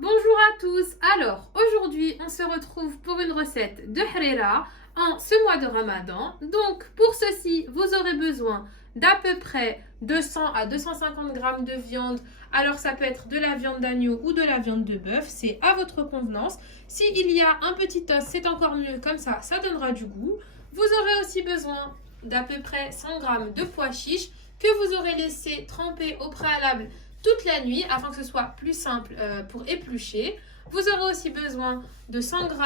Bonjour à tous. Alors, aujourd'hui, on se retrouve pour une recette de harira en ce mois de Ramadan. Donc, pour ceci, vous aurez besoin d'à peu près 200 à 250 grammes de viande. Alors, ça peut être de la viande d'agneau ou de la viande de bœuf, c'est à votre convenance. S'il y a un petit os, c'est encore mieux, comme ça donnera du goût. Vous aurez aussi besoin d'à peu près 100 grammes de pois chiches que vous aurez laissé tremper au préalable toute la nuit afin que ce soit plus simple pour éplucher. Vous aurez aussi besoin de 100 g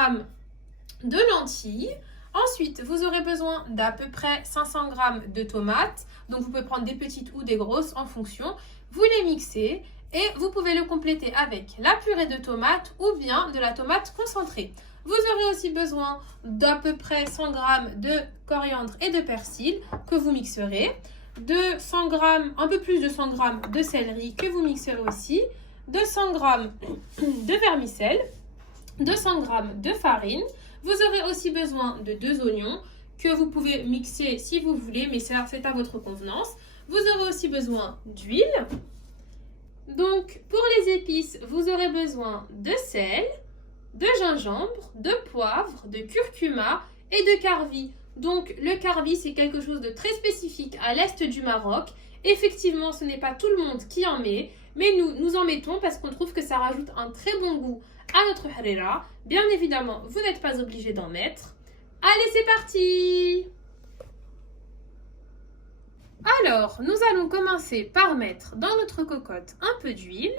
de lentilles. Ensuite, vous aurez besoin d'à peu près 500 g de tomates. Donc, vous pouvez prendre des petites ou des grosses en fonction. Vous les mixez et vous pouvez le compléter avec la purée de tomates ou bien de la tomate concentrée. Vous aurez aussi besoin d'à peu près 100 g de coriandre et de persil que vous mixerez. De 100 g, un peu plus de 100 g de céleri que vous mixerez aussi, de 100 g de vermicelle, de 100 g de farine. Vous aurez aussi besoin de 2 oignons que vous pouvez mixer si vous voulez, mais c'est à votre convenance. Vous aurez aussi besoin d'huile. Donc, pour les épices, vous aurez besoin de sel, de gingembre, de poivre, de curcuma et de karvi. Donc, le karvi, c'est quelque chose de très spécifique à l'est du Maroc. Effectivement, ce n'est pas tout le monde qui en met, mais nous en mettons parce qu'on trouve que ça rajoute un très bon goût à notre harira. Bien évidemment, vous n'êtes pas obligé d'en mettre. Allez, c'est parti! Alors, nous allons commencer par mettre dans notre cocotte un peu d'huile.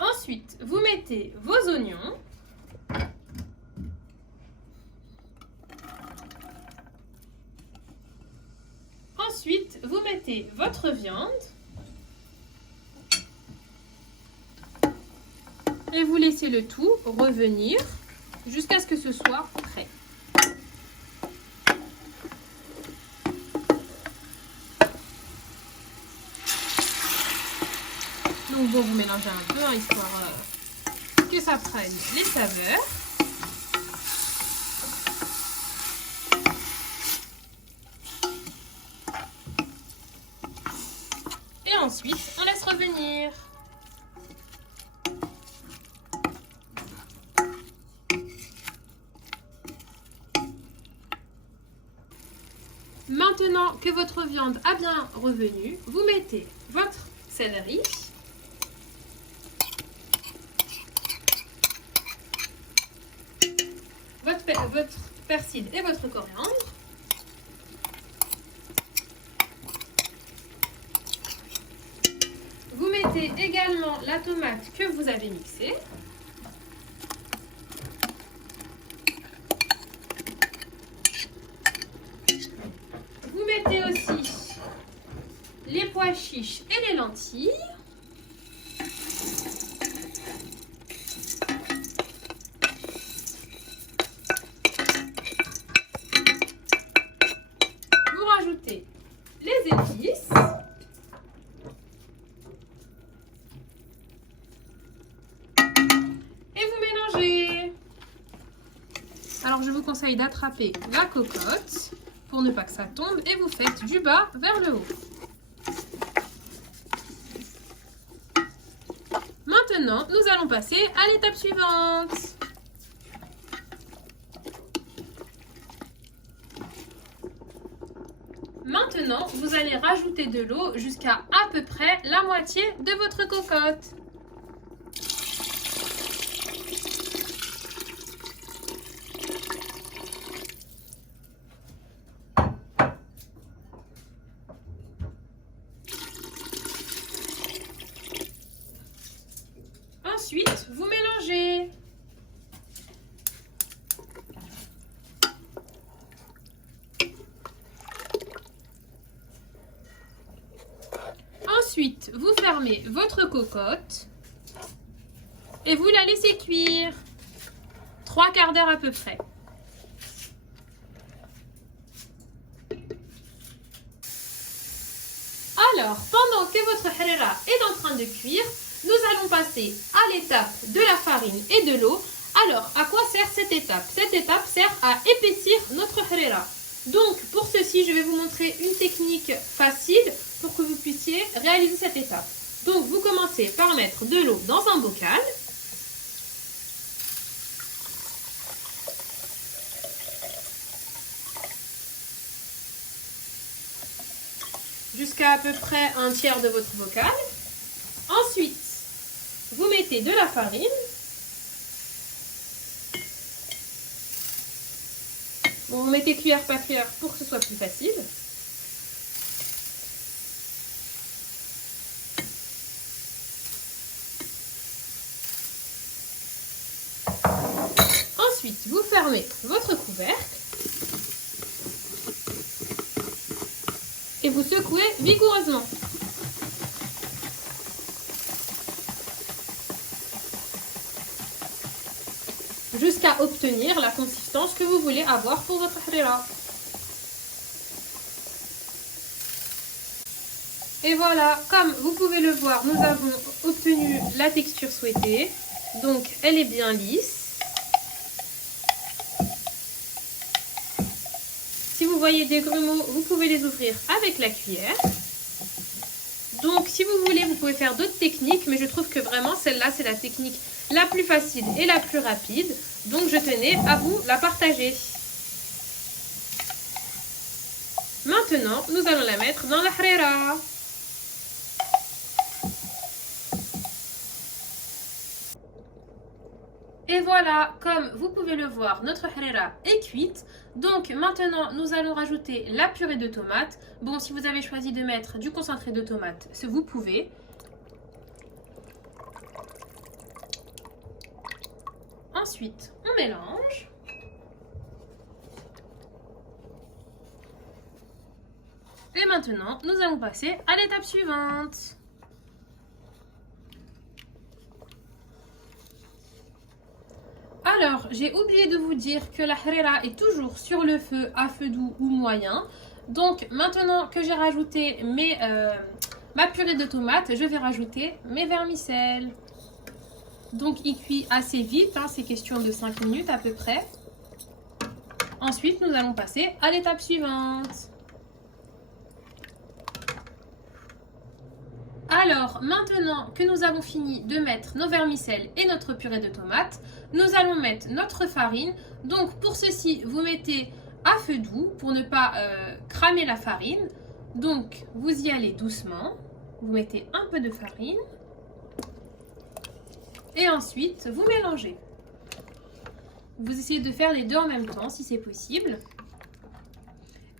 Ensuite, vous mettez vos oignons. Ensuite, vous mettez votre viande et vous laissez le tout revenir jusqu'à ce que ce soit prêt. Donc bon, vous mélangez un peu, histoire que ça prenne les saveurs. Et ensuite, on laisse revenir. Maintenant que votre viande a bien revenu, vous mettez votre céleri. Votre persil et votre coriandre. Vous mettez également la tomate que vous avez mixée. Vous mettez aussi les pois chiches et les lentilles. Vous rajoutez les épices. Alors, je vous conseille d'attraper la cocotte pour ne pas que ça tombe et vous faites du bas vers le haut. Maintenant, nous allons passer à l'étape suivante. Maintenant, vous allez rajouter de l'eau jusqu'à peu près la moitié de votre cocotte. Ensuite, vous mélangez. Ensuite, vous fermez votre cocotte et vous la laissez cuire 3/4 d'heure à peu près. Alors, pendant que votre harira est en train de cuire, nous allons passer à l'étape de la farine et de l'eau. Alors, à quoi sert cette étape? Cette étape sert à épaissir notre harira. Donc, pour ceci, je vais vous montrer une technique facile pour que vous puissiez puissiez réaliser cette étape. Donc, vous commencez par mettre de l'eau dans un bocal. Jusqu'à peu près un tiers de votre bocal. Ensuite, vous mettez de la farine. Bon, vous mettez cuillère par cuillère pour que ce soit plus facile. Ensuite, vous fermez votre couvercle et vous secouez vigoureusement. Jusqu'à obtenir la consistance que vous voulez avoir pour votre harira. Et voilà, comme vous pouvez le voir, nous avons obtenu la texture souhaitée. Donc, elle est bien lisse. Si vous voyez des grumeaux, vous pouvez les ouvrir avec la cuillère. Donc, si vous voulez, vous pouvez faire d'autres techniques, mais je trouve que vraiment, celle-là, c'est la technique la plus facile et la plus rapide. Donc, je tenais à vous la partager. Maintenant, nous allons la mettre dans la harira. Et voilà, comme vous pouvez le voir, notre harira est cuite. Donc maintenant, nous allons rajouter la purée de tomates. Bon, si vous avez choisi de mettre du concentré de tomates, vous pouvez. Ensuite, on mélange. Et maintenant, nous allons passer à l'étape suivante. Alors, j'ai oublié de vous dire que la harira est toujours sur le feu à feu doux ou moyen. Donc, maintenant que j'ai rajouté ma purée de tomates, je vais rajouter mes vermicelles. Donc, il cuit assez vite, hein, c'est question de 5 minutes à peu près. Ensuite, nous allons passer à l'étape suivante. Alors, maintenant que nous avons fini de mettre nos vermicelles et notre purée de tomates, nous allons mettre notre farine. Donc, pour ceci, vous mettez à feu doux pour ne pas cramer la farine. Donc, vous y allez doucement. Vous mettez un peu de farine. Et ensuite, vous mélangez. Vous essayez de faire les deux en même temps, si c'est possible.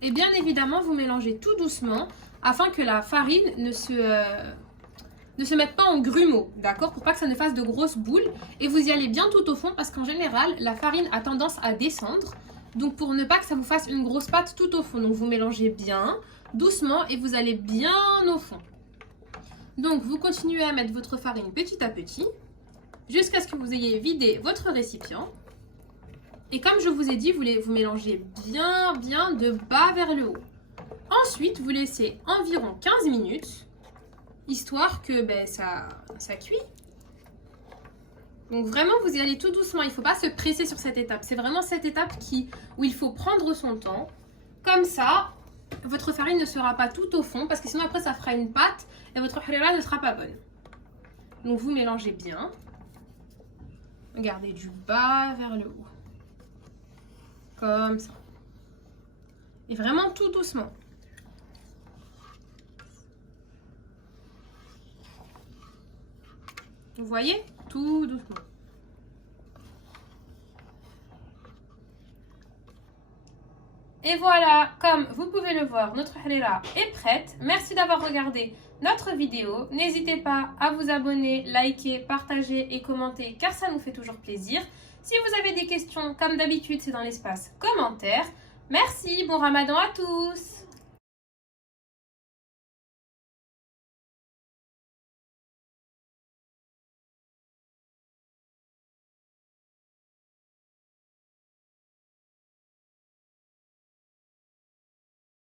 Et bien évidemment, vous mélangez tout doucement afin que la farine ne se mette pas en grumeaux, d'accord? Pour pas que ça ne fasse de grosses boules. Et vous y allez bien tout au fond parce qu'en général, la farine a tendance à descendre. Donc pour ne pas que ça vous fasse une grosse pâte tout au fond. Donc vous mélangez bien, doucement et vous allez bien au fond. Donc vous continuez à mettre votre farine petit à petit jusqu'à ce que vous ayez vidé votre récipient. Et comme je vous ai dit, vous mélangez bien de bas vers le haut. Ensuite, vous laissez environ 15 minutes, histoire que ça cuit. Donc vraiment, vous y allez tout doucement. Il ne faut pas se presser sur cette étape. C'est vraiment cette étape où il faut prendre son temps. Comme ça, votre farine ne sera pas tout au fond, parce que sinon après, ça fera une pâte et votre harira ne sera pas bonne. Donc vous mélangez bien. Regardez du bas vers le haut. Comme ça. Et vraiment tout doucement. Vous voyez? Tout doucement. Et voilà, comme vous pouvez le voir, notre harira est prête. Merci d'avoir regardé notre vidéo. N'hésitez pas à vous abonner, liker, partager et commenter car ça nous fait toujours plaisir. Si vous avez des questions, comme d'habitude, c'est dans l'espace commentaires. Merci, bon ramadan à tous!